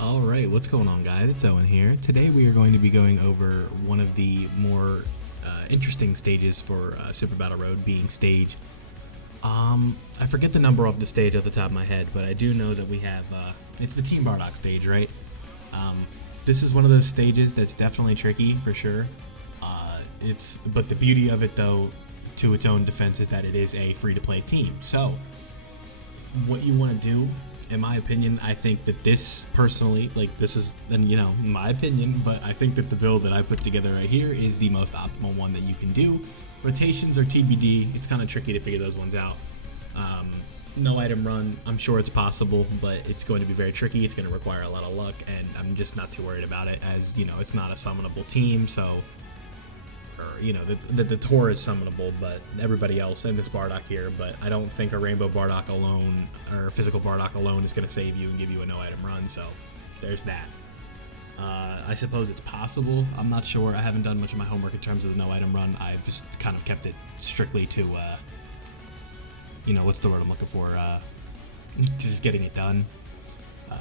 Alright, what's going on, guys? It's Owen here. Today we are going to be going over one of the more interesting stages for Super Battle Road, being stage. I forget the number of the stage off the top of my head, but I do know that we have, it's the Team BARDOCK stage, right? This is one of those stages that's definitely tricky, for sure. But the beauty of it, though, to its own defense, is that it is a free-to-play team. So, what you want to do, in my opinion, I think that this personally, like, this is, and you know, my opinion, but I think that the build that I put together right here is the most optimal one that you can do. Rotations are TBD. It's kind of tricky to figure those ones out. No item run, I'm sure it's possible, but it's going to be very tricky. It's going to require a lot of luck, and I'm just not too worried about it, as, you know, it's not a summonable team, so, or, you know, the Tor is summonable, but everybody else, and this Bardock here, but I don't think a Rainbow Bardock alone, or Physical Bardock alone, is going to save you and give you a no item run, so there's that. I suppose it's possible. I'm not sure. I haven't done much of my homework in terms of the no item run. I've just kind of kept it strictly to, you know, what's the word I'm looking for? Just getting it done.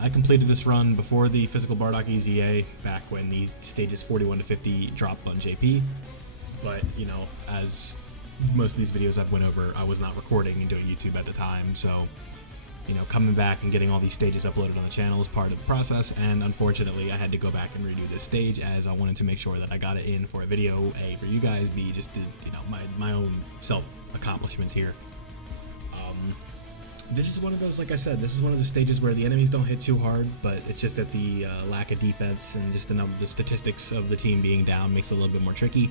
I completed this run before the Physical Bardock EZA, back when the stages 41 to 50 dropped on JP. But, you know, as most of these videos I've went over, I was not recording and doing YouTube at the time, so, you know, coming back and getting all these stages uploaded on the channel is part of the process, and unfortunately I had to go back and redo this stage, as I wanted to make sure that I got it in for a video, A, for you guys, B, just to, you know, my own self-accomplishments here. This is one of those, like I said, this is one of the stages where the enemies don't hit too hard, but it's just that the lack of defense and just the statistics of the team being down makes it a little bit more tricky.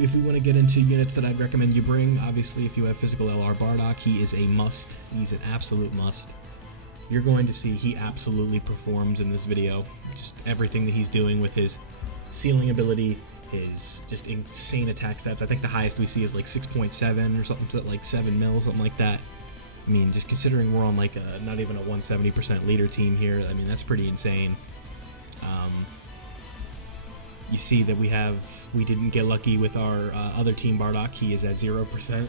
If we want to get into units that I'd recommend you bring, obviously if you have Physical LR Bardock, he is a must. He's an absolute must. You're going to see he absolutely performs in this video. Just everything that he's doing with his sealing ability, his just insane attack stats. I think the highest we see is like 6.7 or something, like 7 mil, something like that. I mean, just considering we're on like not even a 170% leader team here, I mean, that's pretty insane. You see that we didn't get lucky with our other team Bardock. He is at 0%,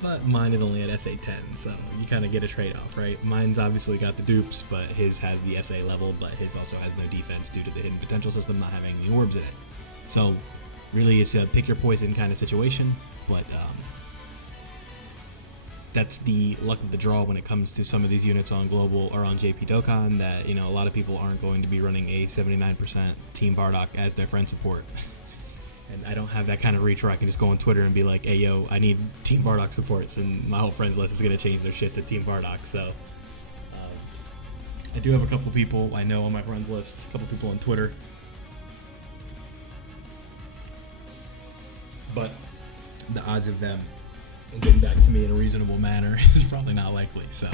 but mine is only at SA 10, so you kind of get a trade-off, right? Mine's obviously got the dupes, but his has the SA level, but his also has no defense due to the hidden potential system not having any orbs in it. So really it's a pick your poison kind of situation, but that's the luck of the draw when it comes to some of these units on global or on JP Dokkan, that, you know, a lot of people aren't going to be running a 79% Team Bardock as their friend support. And I don't have that kind of reach where I can just go on Twitter and be like, hey yo, I need Team Bardock supports, and my whole friends list is going to change their shit to Team Bardock. So I do have a couple people I know on my friends list, a couple people on Twitter, but the odds of them getting back to me in a reasonable manner is probably not likely, so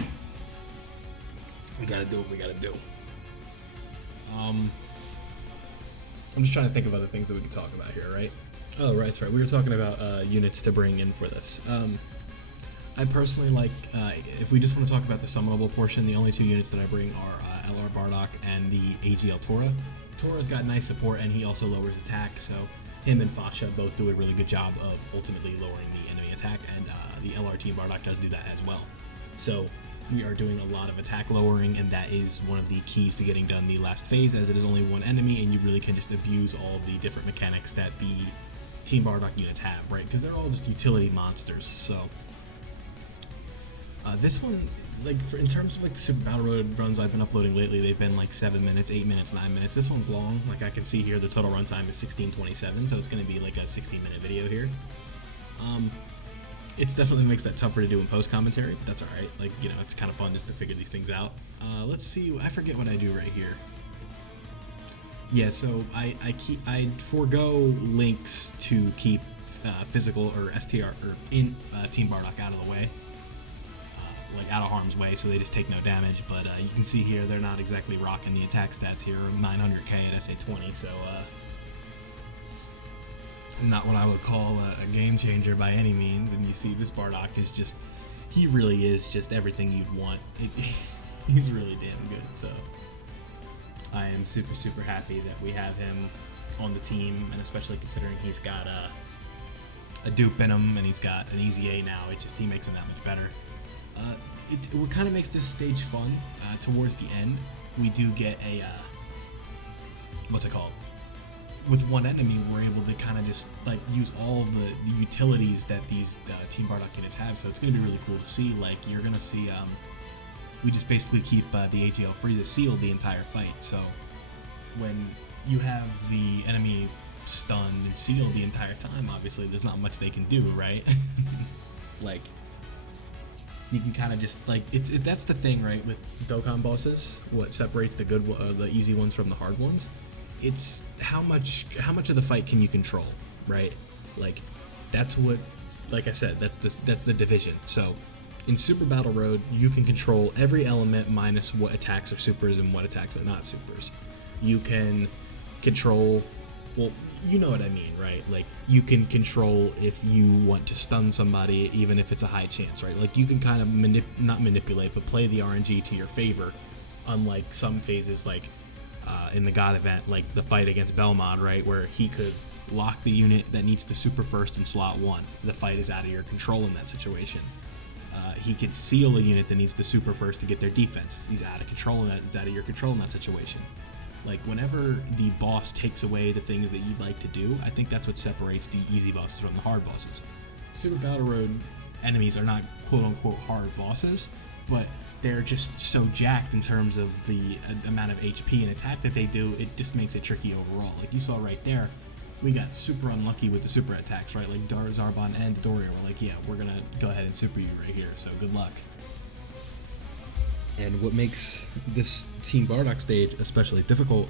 we gotta do what we gotta do. I'm just trying to think of other things that we could talk about here, right? Oh, right, sorry. We were talking about units to bring in for this. I personally like, if we just want to talk about the summonable portion, the only two units that I bring are LR Bardock and the AGL Tora. Tora's got nice support, and he also lowers attack, so him and Fasha both do a really good job of ultimately lowering the enemy attack, and the LR Team Bardock does do that as well. So we are doing a lot of attack lowering, and that is one of the keys to getting done the last phase, as it is only one enemy, and you really can just abuse all the different mechanics that the Team Bardock units have, right? Because they're all just utility monsters. So this one, like, in terms of like Super Battle Road runs I've been uploading lately, they've been like 7 minutes, 8 minutes, 9 minutes. This one's long. Like, I can see here the total runtime is 16:27, so it's going to be like a 16-minute video here. It definitely makes that tougher to do in post commentary, but that's alright. Like, you know, it's kind of fun just to figure these things out. Let's see, I forget what I do right here. Yeah, so I forego links to keep physical or STR or in Team Bardock out of the way, like out of harm's way, so they just take no damage. But you can see here they're not exactly rocking the attack stats here, 900k at SA 20, so not what I would call a game changer by any means. And you see this Bardock is just, he really is just everything you'd want. He's really damn good, so I am super, super happy that we have him on the team, and especially considering he's got a dupe in him and he's got an EZA now. It just, he makes him that much better. what kind of makes this stage fun, towards the end, we do get a, what's it called? With one enemy, we're able to kind of just like use all of the utilities that these Team Bardock units have. So it's going to be really cool to see. Like, you're going to see, we just basically keep the AGL Frieza sealed the entire fight. So when you have the enemy stunned and sealed the entire time, obviously there's not much they can do, right? Like, you can kind of just like that's the thing, right? With Dokkan bosses, what separates the the easy ones from the hard ones, it's how much of the fight can you control, right? Like, that's what, like I said, that's the division. So in Super Battle Road, you can control every element minus what attacks are supers and what attacks are not supers. You can control, well, you know what I mean, right? Like, you can control if you want to stun somebody, even if it's a high chance, right? Like, you can kind of not manipulate, but play the RNG to your favor, unlike some phases, like in the God event, like the fight against Belmont, right, where he could lock the unit that needs the super first in slot 1. The fight is out of your control in that situation. He could seal a unit that needs the super first to get their defense. He's out of control, and it's out of your control in that situation. Like, whenever the boss takes away the things that you'd like to do, I think that's what separates the easy bosses from the hard bosses. Super Battle Road enemies are not quote-unquote hard bosses, but they're just so jacked in terms of the amount of HP and attack that they do, it just makes it tricky overall. Like, you saw right there, we got super unlucky with the super attacks, right? Like, Zarbon and Doria were like, yeah, we're gonna go ahead and super you right here, so good luck. And what makes this Team Bardock stage especially difficult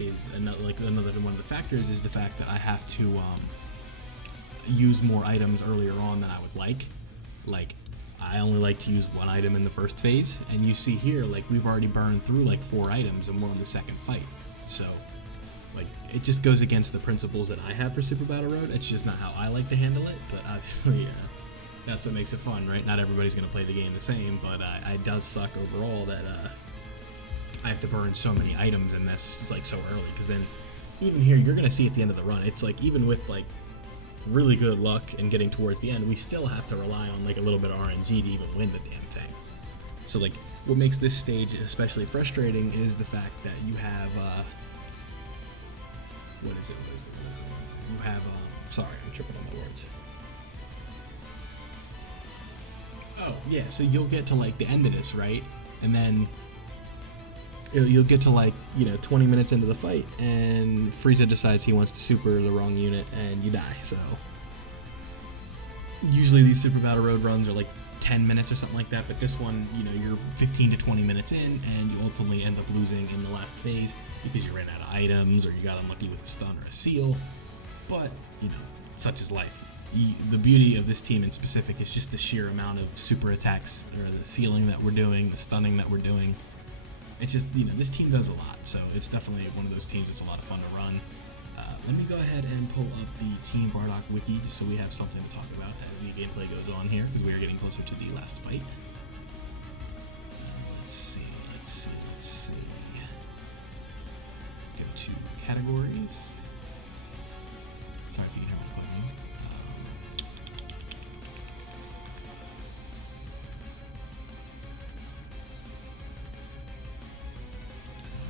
is another one of the factors is the fact that I have to use more items earlier on than I would like. Like, I only like to use one item in the first phase, and you see here, like, we've already burned through like 4 items and we're on the second fight. So, like, it just goes against the principles that I have for Super Battle Road. It's just not how I like to handle it, but obviously, that's what makes it fun, right? Not everybody's going to play the game the same, but it does suck overall that I have to burn so many items in this. It's like so early, because then even here, you're going to see at the end of the run, it's like, even with like really good luck and getting towards the end, we still have to rely on like a little bit of RNG to even win the damn thing. So, like, what makes this stage especially frustrating is the fact that you have what is it? You have sorry, I'm tripping on my words. Oh, yeah, so you'll get to like the end of this, right? And then you'll get to like, 20 minutes into the fight, and Frieza decides he wants to super the wrong unit, and you die. So usually these Super Battle Road runs are like 10 minutes or something like that, but this one, you're 15 to 20 minutes in, and you ultimately end up losing in the last phase because you ran out of items, or you got unlucky with a stun or a seal. But, such is life. The beauty of this team in specific is just the sheer amount of super attacks, or the sealing that we're doing, the stunning that we're doing. It's just, this team does a lot, so it's definitely one of those teams that's a lot of fun to run. Let me go ahead and pull up the Team Bardock wiki just so we have something to talk about as the gameplay goes on here, because we are getting closer to the last fight. Let's see. Let's go to categories. Sorry if you can hear my clicking.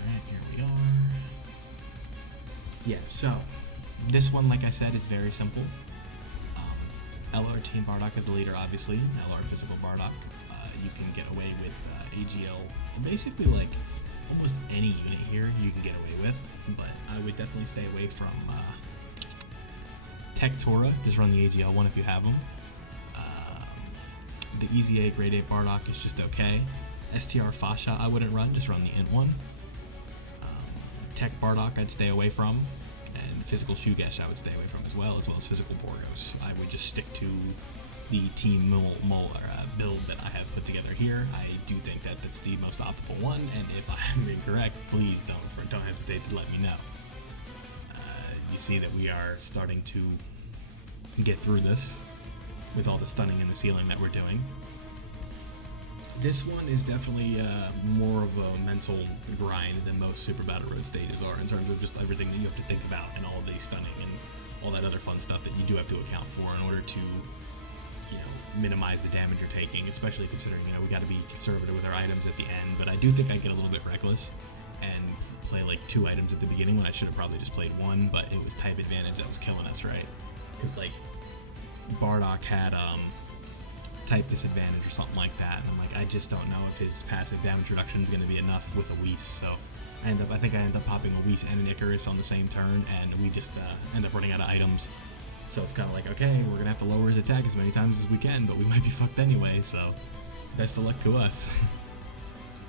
Alright, here we are. Yeah, so this one, like I said, is very simple. LR Team Bardock is the leader, obviously. LR Physical Bardock. You can get away with AGL. Basically, like, almost any unit here you can get away with, but I would definitely stay away from Tech Tora. Just run the AGL one if you have them. The Easy A Grade 8 Bardock is just okay. STR Fasha I wouldn't run, just run the Int one. Tech Bardock I'd stay away from, and Physical Shugesh I would stay away from as well as Physical Borgos. I would just stick to the Team build that I have put together here. I do think that that's the most optimal one, and if I'm incorrect, please don't hesitate to let me know. You see that we are starting to get through this with all the stunning and the sealing that we're doing. This one is definitely more of a mental grind than most Super Battle Road stages are, in terms of just everything that you have to think about and all the stunning and all that other fun stuff that you do have to account for in order to, minimize the damage you're taking, especially considering, you know, we got to be conservative with our items at the end. But I do think I get a little bit reckless and play like 2 items at the beginning when I should have probably just played 1, but it was type advantage that was killing us, right? Because like Bardock had type disadvantage or something like that, and I'm like, I just don't know if his passive damage reduction is going to be enough with a Whis. So I think I end up popping a Whis and an Icarus on the same turn, and we just end up running out of items. So it's kind of like, okay, we're gonna have to lower his attack as many times as we can, but we might be fucked anyway. So best of luck to us.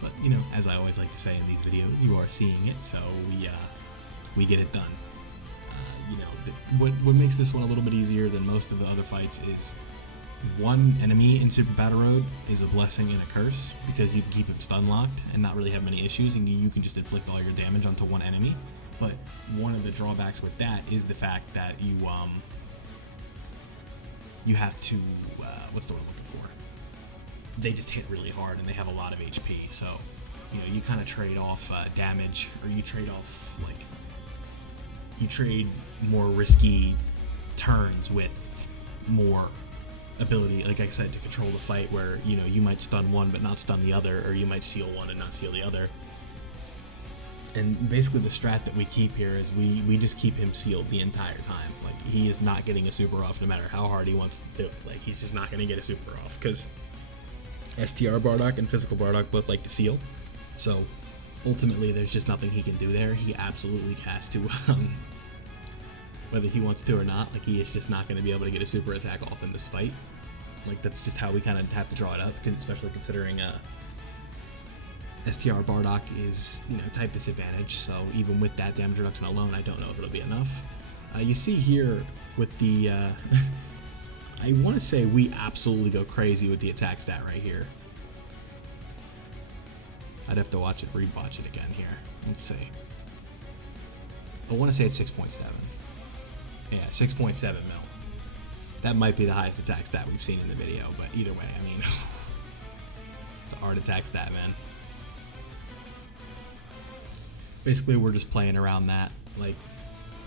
But you know, as I always like to say in these videos, you are seeing it, so we get it done. You know, what makes this one a little bit easier than most of the other fights is one enemy in Super Battle Road is a blessing and a curse, because you can keep him stun locked and not really have many issues, and you can just inflict all your damage onto one enemy. But one of the drawbacks with that is the fact that you have to what's the word I'm looking for? They just hit really hard and they have a lot of HP, so you know, you kind of trade off damage, or you trade off, like, you trade more risky turns with more ability, like I said, to control the fight, where, you know, you might stun one but not stun the other, or you might seal one and not seal the other. And basically the strat that we keep here is we just keep him sealed the entire time. Like, he is not getting a super off no matter how hard he wants to do it. Like, he's just not going to get a super off, because STR Bardock and Physical Bardock both like to seal. So ultimately there's just nothing he can do there. He absolutely has to, whether he wants to or not, like, he is just not going to be able to get a super attack off in this fight. Like, that's just how we kind of have to draw it up, especially considering STR Bardock is, you know, type disadvantage, so even with that damage reduction alone, I don't know if it'll be enough. You see here with the, I want to say we absolutely go crazy with the attack stat right here. I'd have to rewatch it again here. Let's see. I want to say it's 6.7. Yeah, 6.7 mil. That might be the highest attack stat we've seen in the video, but either way, I mean, it's a hard attack stat, man. Basically, we're just playing around that, like,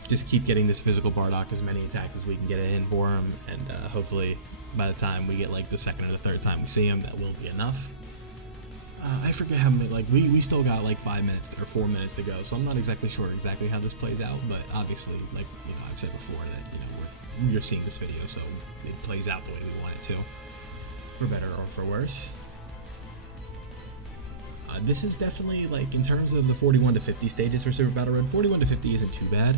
just keep getting this Physical Bardock as many attacks as we can get it in for him, and hopefully by the time we get, like, the second or the third time we see him, that will be enough. I forget how many, like, we still got like 5 minutes or 4 minutes to go, so I'm not exactly sure how this plays out, but obviously, like, you know, I've said before that, you know, you're seeing this video, so it plays out the way we want it to, for better or for worse. This is definitely, like, in terms of the 41 to 50 stages for Super Battle Road, 41 to 50 isn't too bad.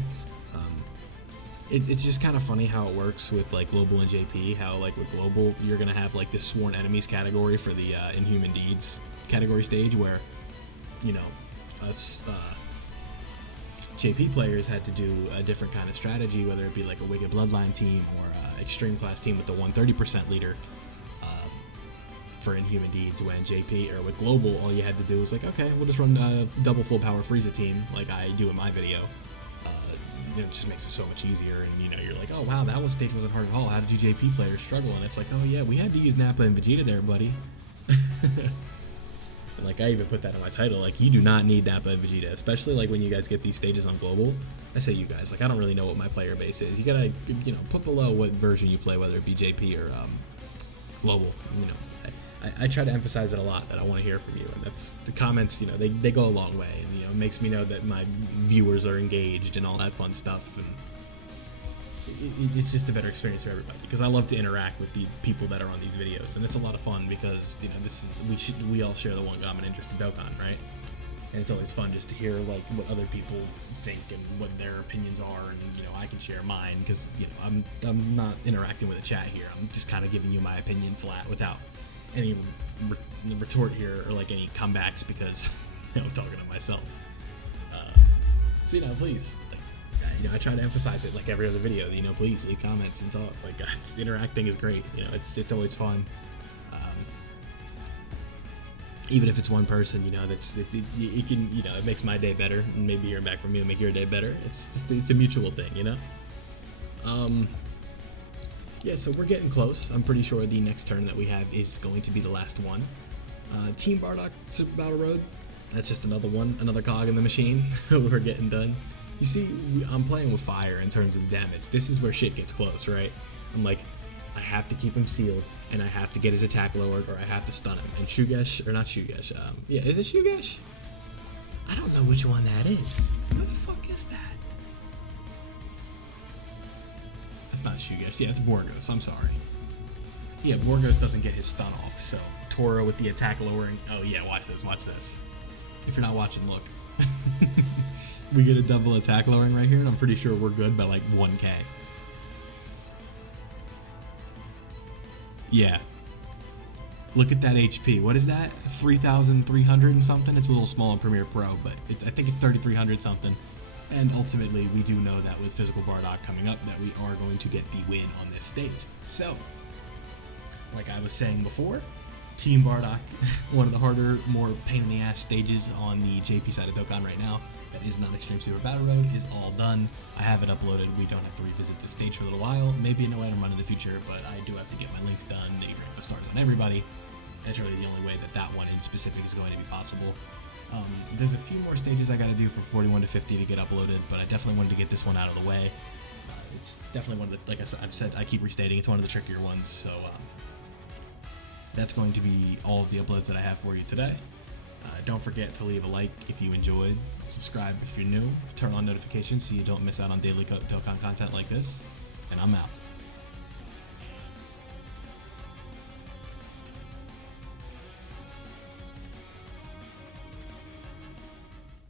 It's just kind of funny how it works with, like, Global and JP, how, like, with Global, you're going to have, like, this Sworn Enemies category for the Inhuman Deeds category stage, where, you know, us JP players had to do a different kind of strategy, whether it be, like, a Wicked Bloodline team or Extreme Class team with the 130% leader. For Inhuman Deeds, when JP or with Global, all you had to do was like, okay, we'll just run double full power Frieza team like I do in my video. You know, it just makes it so much easier, and you know, you're like, oh wow, that one stage wasn't hard at all. How did you JP players struggle? And it's like, oh yeah, we had to use Nappa and Vegeta there, buddy. And like, I even put that in my title, like, you do not need Nappa and Vegeta, especially like when you guys get these stages on Global. I say you guys, like, I don't really know what my player base is. You gotta, you know, put below what version you play, whether it be JP or Global. You know, I try to emphasize it a lot, that I want to hear from you, and that's the comments, you know, they go a long way, and you know, it makes me know that my viewers are engaged and all that fun stuff, and it's just a better experience for everybody, because I love to interact with the people that are on these videos, and it's a lot of fun, because, you know, this is, we all share the one common interest in Dokkan, right? And it's always fun just to hear, like, what other people think and what their opinions are, and, you know, I can share mine, because, you know, I'm not interacting with a chat here, I'm just kind of giving you my opinion flat without any retort here or like any comebacks, because you know, I'm talking to myself. So, you know, please, like, you know, I try to emphasize it like every other video, you know, please leave comments and talk. Like, interacting is great, you know, it's always fun. Even if it's one person, you know, it can, you know, it makes my day better, and maybe hearing back from you will make your day better. It's a mutual thing, you know. Yeah, so we're getting close. I'm pretty sure the next turn that we have is going to be the last one. Team Bardock Super Battle Road. That's just another one, another cog in the machine. We're getting done. You see, I'm playing with fire in terms of damage. This is where shit gets close, right? I'm like, I have to keep him sealed, and I have to get his attack lowered, or I have to stun him. And Shugesh, or not Shugesh, yeah, is it Shugesh? I don't know which one that is. What the fuck is that? That's not Shugesh. Yeah, it's Borgos. I'm sorry. Yeah, Borgos doesn't get his stun off, so Toro with the attack lowering. Oh yeah, watch this, watch this. If you're not watching, look. We get a double attack lowering right here, and I'm pretty sure we're good by like 1k. Yeah. Look at that HP. What is that? 3,300 and something? It's a little small in Premiere Pro, but I think it's 3,300 something. And ultimately, we do know that with physical Bardock coming up, that we are going to get the win on this stage. So, like I was saying before, Team Bardock, one of the harder, more pain in the ass stages on the JP side of Dokkan right now, that is not Extreme Super Battle Road, is all done. I have it uploaded. We don't have to revisit this stage for a little while. Maybe a no item run in the future, but I do have to get my links done, make rainbow stars on everybody. That's really the only way that that one in specific is going to be possible. There's a few more stages I got to do for 41 to 50 to get uploaded, but I definitely wanted to get this one out of the way. It's definitely one of the, like I've said, I keep restating, it's one of the trickier ones, so that's going to be all of the uploads that I have for you today. Don't forget to leave a like if you enjoyed, subscribe if you're new, turn on notifications so you don't miss out on daily Dokkan content like this, and I'm out.